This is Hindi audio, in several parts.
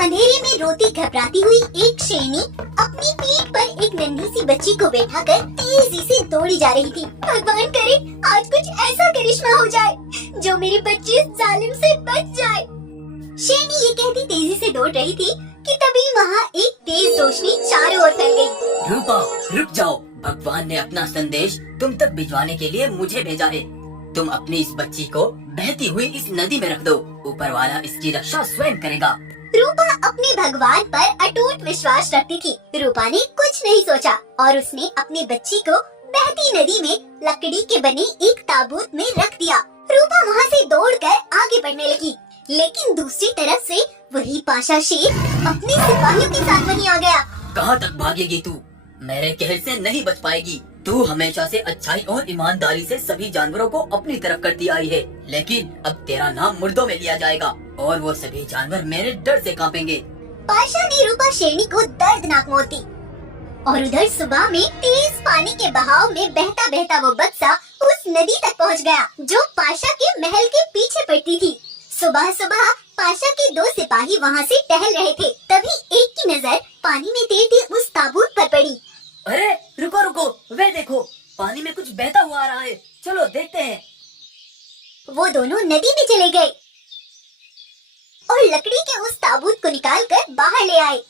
अंधेरे में रोती घबराती हुई एक शेरनी अपनी पीठ पर एक नन्ही सी बच्ची को बैठाकर तेजी से दौड़ी जा रही थी। भगवान करे आज कुछ ऐसा करिश्मा हो जाए जो मेरी बच्ची इस जालिम से बच जाए। शेरनी ये कहती तेजी से दौड़ रही थी कि तभी वहाँ एक तेज रोशनी चारों ओर फैल गई। रूपा, रुक जाओ। भगवान ने अपना संदेश तुम तक भिजवाने के लिए मुझे भेजा है। तुम अपनी इस बच्ची को बहती हुई इस नदी में रख दो। ऊपर वाला इसकी रक्षा स्वयं करेगा। रूपा अपने भगवान पर अटूट विश्वास रखती थी। रूपा ने कुछ नहीं सोचा और उसने अपनी बच्ची को बहती नदी में लकड़ी के बने एक ताबूत में रख दिया। रूपा वहाँ से दौड़कर आगे बढ़ने लगी, लेकिन दूसरी तरफ से वही पाशा शेर अपने सिपाहियों के साथ वहीं आ गया। कहाँ तक भागेगी तू? मेरे कहर से नहीं बच पाएगी। तू हमेशा से अच्छाई और ईमानदारी से सभी जानवरों को अपनी तरफ करती आई है, लेकिन अब तेरा नाम मुर्दों में लिया जाएगा और वो सभी जानवर मेरे डर से कांपेंगे। पाशा ने रूपा शेरनी को दर्दनाक मौत दी और उधर सुबह में तेज पानी के बहाव में बहता बहता वो बक्सा उस नदी तक पहुंच गया जो पाशा के महल के पीछे पड़ती थी। सुबह सुबह पाशा के दो सिपाही वहाँ से टहल रहे थे, तभी एक की नजर पानी में तैरते उस ताबूत पर पड़ी। अरे रुको रुको, वे देखो पानी में कुछ बहता हुआ आ रहा है, चलो देखते हैं। वो दोनों नदी में चले गए और लकड़ी के उस ताबूत को निकालकर बाहर ले आए।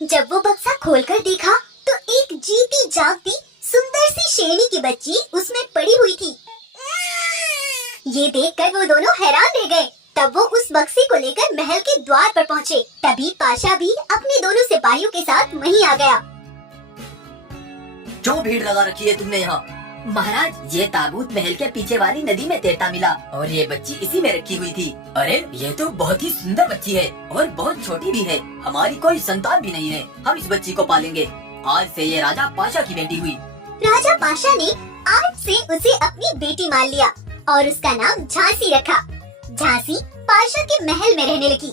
जब वो बक्सा खोलकर देखा तो एक जीती जागती सुंदर सी शेरनी की बच्ची उसमें पड़ी हुई थी। ये देखकर वो दोनों हैरान रह गए। तब वो उस बक्से को लेकर महल के द्वार पर पहुँचे। तभी पाशा भी अपने दोनों सिपाहियों के साथ वहीं आ गया। क्यों भीड़ लगा रखी है तुमने यहाँ? महाराज, ये ताबूत महल के पीछे वाली नदी में तैरता मिला और ये बच्ची इसी में रखी हुई थी। अरे ये तो बहुत ही सुंदर बच्ची है और बहुत छोटी भी है। हमारी कोई संतान भी नहीं है, हम इस बच्ची को पालेंगे। आज से ये राजा पाशा की बेटी हुई। राजा पाशा ने आज से उसे अपनी बेटी मान लिया और उसका नाम झांसी रखा। झांसी पाशा के महल में रहने लगी।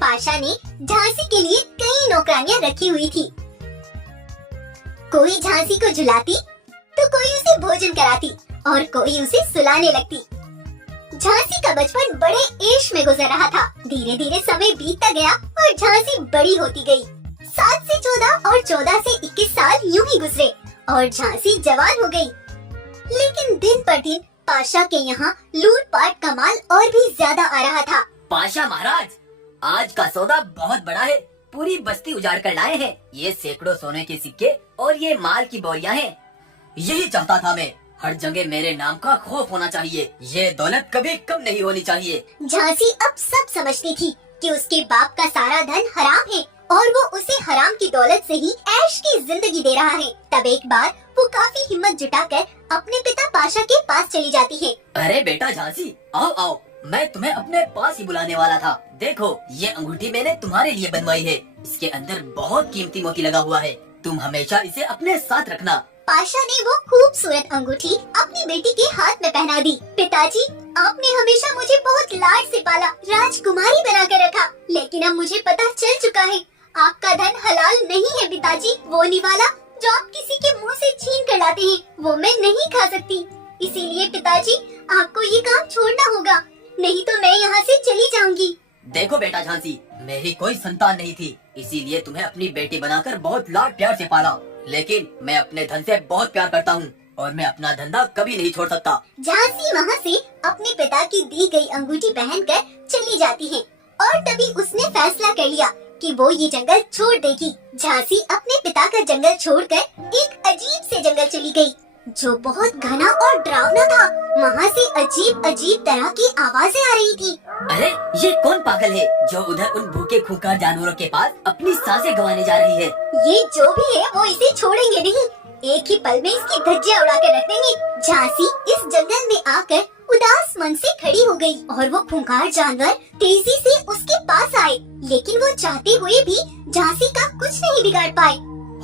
पाशा ने झांसी के लिए कई नौकरानियां रखी हुई थी। कोई झांसी को झुलाती तो कोई उसे भोजन कराती और कोई उसे सुलाने लगती। झांसी का बचपन बड़े ऐश में गुजर रहा था। धीरे धीरे समय बीतता गया और झांसी बड़ी होती गई। 7 से 14 और 14 से 21 साल यूं ही गुजरे और झांसी जवान हो गई। लेकिन दिन पर दिन पाशा के यहाँ लूटपाट का माल और भी ज्यादा आ रहा था। पाशा महाराज, आज का सौदा बहुत बड़ा है। पूरी बस्ती उजाड़ कर लाए हैं। ये सैकड़ों सोने के सिक्के और ये माल की बोरियां हैं। यही चाहता था मैं। हर जगह मेरे नाम का खौफ होना चाहिए। ये दौलत कभी कम नहीं होनी चाहिए। झांसी अब सब समझती थी कि उसके बाप का सारा धन हराम है और वो उसे हराम की दौलत से ही ऐश की जिंदगी दे रहा है। तब एक बार वो काफी हिम्मत जुटाकर अपने पिता पाशा के पास चली जाती है। अरे बेटा झांसी, आओ आओ, मैं तुम्हें अपने पास ही बुलाने वाला था। देखो, ये अंगूठी मैंने तुम्हारे लिए बनवाई है। इसके अंदर बहुत कीमती मोती लगा हुआ है। तुम हमेशा इसे अपने साथ रखना। पाशा ने वो खूबसूरत अंगूठी अपनी बेटी के हाथ में पहना दी। पिताजी, आपने हमेशा मुझे बहुत लाड से पाला, राजकुमारी बना कर रखा, लेकिन अब मुझे पता चल चुका है आपका धन हलाल नहीं है पिताजी। वो निवाला जो आप किसी के मुंह से छीन कर लाते हैं, वो मैं नहीं खा सकती। इसीलिए पिताजी, आपको ये काम छोड़ना होगा, नहीं तो मैं यहाँ से चली जाऊंगी। देखो बेटा झांसी, मेरी कोई संतान नहीं थी, इसीलिए तुम्हें अपनी बेटी बनाकर बहुत लाड प्यार से पाला। लेकिन मैं अपने धन से बहुत प्यार करता हूँ और मैं अपना धंधा कभी नहीं छोड़ सकता। झांसी वहाँ से अपने पिता की दी गई अंगूठी पहनकर चली जाती है और तभी उसने फैसला कर लिया कि वो ये जंगल छोड़ देगी। झांसी अपने पिता का जंगल छोड़कर एक अजीब से जंगल चली गई जो बहुत घना और डरावना था। वहाँ से अजीब अजीब तरह की आवाजें आ रही थी। अरे ये कौन पागल है जो उधर उन भूखे खूंखार जानवरों के पास अपनी सांसें गंवाने जा रही है? ये जो भी है वो इसे छोड़ेंगे नहीं, एक ही पल में इसकी धज्जियां उड़ा कर रख देंगे। झांसी इस जंगल में आकर उदास मन से खड़ी हो गई और वो खूंखार जानवर तेजी से उसके पास आए, लेकिन वो चाहते हुए भी झांसी का कुछ नहीं बिगाड़ पाए।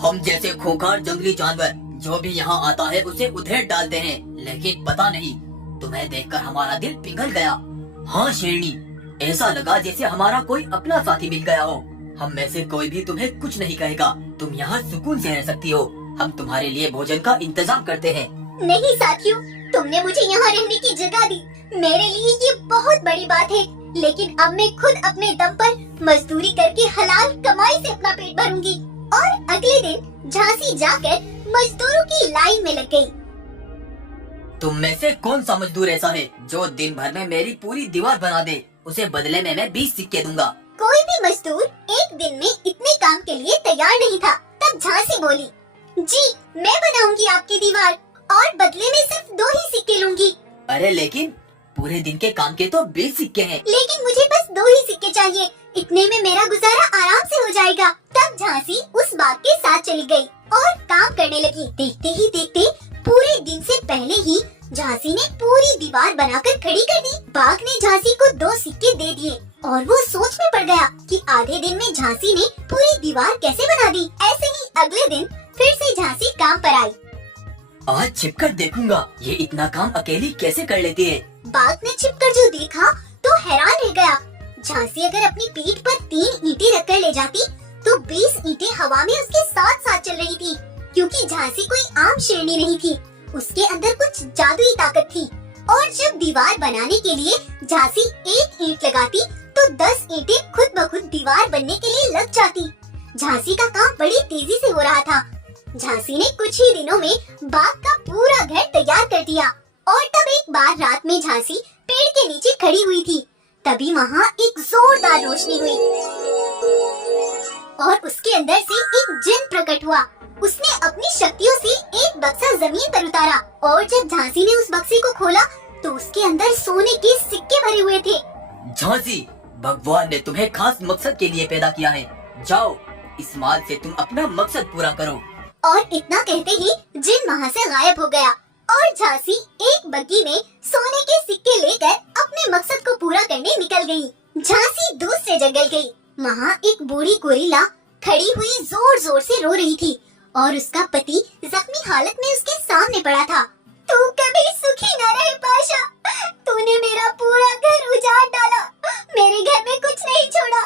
हम जैसे खूंखार जंगली जानवर जो भी यहाँ आता है उसे उधेड़ डालते हैं, लेकिन पता नहीं, तुम्हें देखकर हमारा दिल पिघल गया। हाँ शेरनी, ऐसा लगा जैसे हमारा कोई अपना साथी मिल गया हो। हम में से कोई भी तुम्हें कुछ नहीं कहेगा। तुम यहाँ सुकून से रह सकती हो। हम तुम्हारे लिए भोजन का इंतजाम करते हैं। नहीं साथियों, तुमने मुझे यहाँ रहने की जगह दी, मेरे लिए ये बहुत बड़ी बात है। लेकिन अब मैं खुद अपने दम पर मजदूरी करके हलाल कमाई से अपना पेट भरूंगी। और अगले दिन झांसी जाकर मजदूरों की लाइन में लग गई। तुम में से कौन सा मजदूर ऐसा है जो दिन भर में मेरी पूरी दीवार बना दे? उसे बदले में मैं 20 सिक्के दूंगा। कोई भी मजदूर एक दिन में इतने काम के लिए तैयार नहीं था। तब झांसी बोली, जी मैं बनाऊंगी आपकी दीवार और बदले में सिर्फ 2 ही सिक्के लूंगी। अरे लेकिन पूरे दिन के काम के तो 20 सिक्के हैं। लेकिन मुझे बस 2 ही सिक्के चाहिए, इतने में मेरा गुजारा आराम से हो जाएगा। तब झांसी उस बाघ के साथ चली गई और काम करने लगी। देखते ही देखते पूरे दिन से पहले ही झांसी ने पूरी दीवार बनाकर खड़ी कर दी। बाघ ने झांसी को 2 सिक्के दे दिए और वो सोच में पड़ गया कि आधे दिन में झांसी ने पूरी दीवार कैसे बना दी। ऐसे ही अगले दिन फिर से झांसी काम पर आई। आज छिपकर देखूंगा ये इतना काम अकेली कैसे कर लेती है। बाघ ने छिपकर जो देखा तो हैरान रह गया। झांसी अगर अपनी पीठ पर 3 ईंटें रखकर ले जाती तो 20 ईंटें हवा में उसके साथ साथ चल रही थी। क्योंकि झांसी कोई आम शेरनी नहीं थी, उसके अंदर कुछ जादुई ताकत थी। और जब दीवार बनाने के लिए झांसी 1 ईंट लगाती तो 10 ईंटें खुद ब खुद दीवार बनने के लिए लग जाती। झांसी का काम बड़ी तेजी से हो रहा था। झांसी ने कुछ ही दिनों में बाघ का पूरा घर तैयार कर दिया। और तब एक बार रात में झांसी पेड़ के नीचे खड़ी हुई थी। तभी वहाँ एक जोरदार रोशनी हुई और उसके अंदर से एक जिन प्रकट हुआ। उसने अपनी शक्तियों से एक बक्सा जमीन पर उतारा और जब झांसी ने उस बक्से को खोला तो उसके अंदर सोने के सिक्के भरे हुए थे। झांसी, भगवान ने तुम्हें खास मकसद के लिए पैदा किया है। जाओ, इस माल से तुम अपना मकसद पूरा करो। और इतना कहते ही जिन वहाँ से गायब हो गया और झांसी एक बग्गी में सोने के सिक्के लेकर अपने मकसद को पूरा करने निकल गई। झांसी दूसरे जंगल गई। वहाँ एक बूढ़ी गोरिल्ला खड़ी हुई जोर जोर से रो रही थी और उसका पति जख्मी हालत में उसके सामने पड़ा था। तू कभी सुखी न रहे पाशा, तूने मेरा पूरा घर उजाड़ डाला, मेरे घर में कुछ नहीं छोड़ा।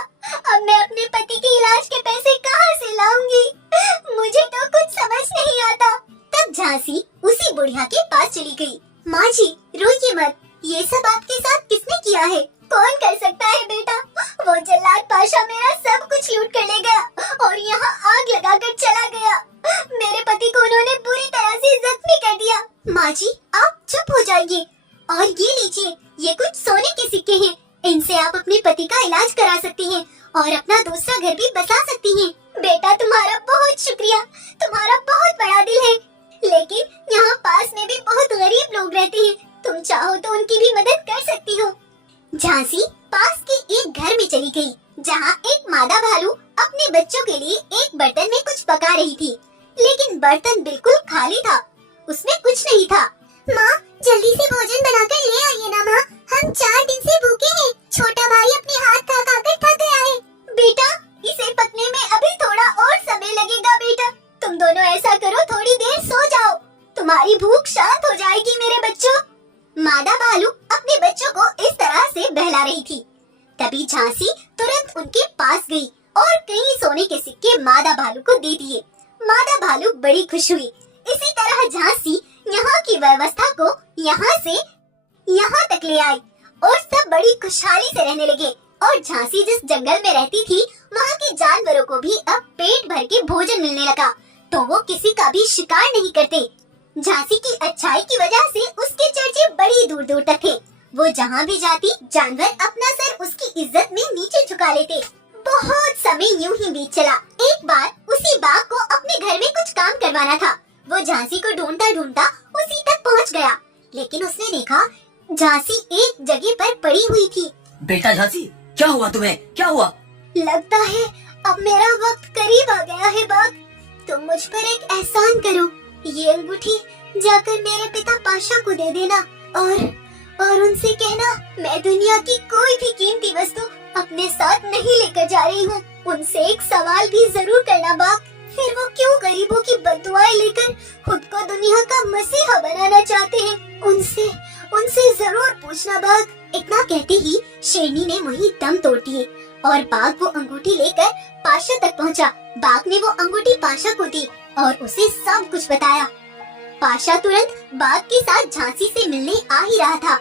अब मैं अपने पति के इलाज के पैसे कहाँ से लाऊंगी? मुझे तो कुछ समझ नहीं आता। तब झांसी उसी बुढ़िया के पास चली गई। माँ जी रोइए मत, ये सब आपके साथ किसने किया है? कौन कर सकता है बेटा? वो जल्लाद पाशा मेरा सब कुछ लूट कर ले गया और यहाँ आग लगाकर चला गया। मेरे पति को उन्होंने बुरी तरह से जख्मी कर दिया। माँ जी आप चुप हो जाइए और ये लीजिए, ये कुछ सोने के सिक्के हैं। इनसे आप अपने पति का इलाज करा सकती हैं और अपना दूसरा घर भी बसा सकती हैं। बेटा तुम्हारा बहुत शुक्रिया, तुम्हारा बहुत बड़ा दिल है। लेकिन यहाँ पास में भी बहुत गरीब लोग रहते हैं, तुम चाहो तो उनकी भी मदद कर सकती हो। झांसी पास के एक घर में चली गई जहाँ एक मादा भालू अपने बच्चों के लिए एक बर्तन में कुछ पका रही थी। लेकिन बर्तन बिल्कुल खाली था, उसमें कुछ नहीं था। माँ जल्दी से भोजन बनाकर ले आइए ना माँ, हम 4 दिन से भूखे हैं। छोटा भाई अपने हाथ थका कर थक गया है। बेटा इसे पकने में अभी थोड़ा और समय लगेगा। बेटा तुम दोनों ऐसा करो, थोड़ी देर सो जाओ, तुम्हारी भूख शांत हो जाएगी मेरे बच्चों। मादा भालू अपने बच्चों को इस तरह से बहला रही थी। तभी झांसी तुरंत उनके पास गई और कई सोने के सिक्के मादा भालू को दे दिए। मादा भालू बड़ी खुश हुई। इसी तरह झांसी यहाँ की व्यवस्था को यहाँ से यहाँ तक ले आई और सब बड़ी खुशहाली से रहने लगे। और झांसी जिस जंगल में रहती थी वहाँ के जानवरों को भी अब पेट भर के भोजन मिलने लगा, तो वो किसी का भी शिकार नहीं करते। झांसी की अच्छाई की वजह से उसके चर्चे बड़ी दूर दूर तक थे। वो जहाँ भी जाती जानवर अपना सर उसकी इज्जत में नीचे झुका लेते। बहुत समय यूं ही बीत चला। एक बार उसी बाघ को अपने घर में कुछ काम करवाना था। वो झांसी को ढूंढता ढूंढता उसी तक पहुंच गया, लेकिन उसने देखा झांसी एक जगह पर पड़ी हुई थी। बेटा झांसी, क्या हुआ तुम्हें? क्या हुआ? लगता है अब मेरा वक्त करीब आ गया है बाघ, तुम मुझ पर एक एहसान करो। ये अंगूठी जाकर मेरे पिता पाशा को दे देना और उनसे कहना मैं दुनिया की कोई भी कीमती वस्तु अपने साथ नहीं लेकर जा रही हूँ। उनसे एक सवाल भी जरूर करना बाघ, फिर वो क्यों गरीबों की बद्दुआएं लेकर खुद को दुनिया का मसीहा बनाना चाहते हैं, उनसे जरूर पूछना बाघ। इतना कहते ही शेरनी ने वहीं दम तोड़ दिए और बाघ वो अंगूठी लेकर पाशा तक पहुँचा। बाघ ने वो अंगूठी पाशा को दी और उसे सब कुछ बताया। पाशा तुरंत बाघ के साथ झांसी से मिलने आ ही रहा था।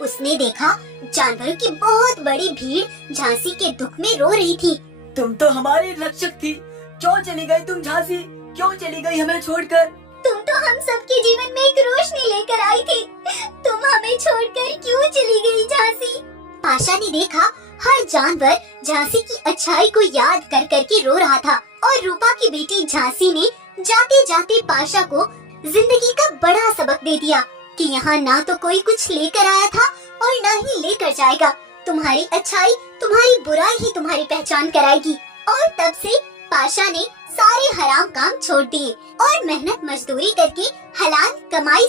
उसने देखा जानवरों की बहुत बड़ी भीड़ झांसी के दुख में रो रही थी। तुम तो हमारी रक्षक थी, क्यों चली गई तुम झांसी? क्यों चली गई हमें छोड़कर? तुम तो हम सबके जीवन में एक रोशनी लेकर आई थी, तुम हमें छोड़कर क्यों चली गई झांसी? पाशा ने देखा हर जानवर झांसी की अच्छाई को याद कर कर के रो रहा था और रूपा की बेटी झांसी ने जाते जाते पाशा को जिंदगी का बड़ा सबक दे दिया कि यहाँ ना तो कोई कुछ लेकर आया था और न ही लेकर जाएगा। तुम्हारी अच्छाई, तुम्हारी बुराई ही तुम्हारी पहचान कराएगी। और तब से पाशा ने सारे हराम काम छोड़ दिए और मेहनत मजदूरी करके हलाल कमाई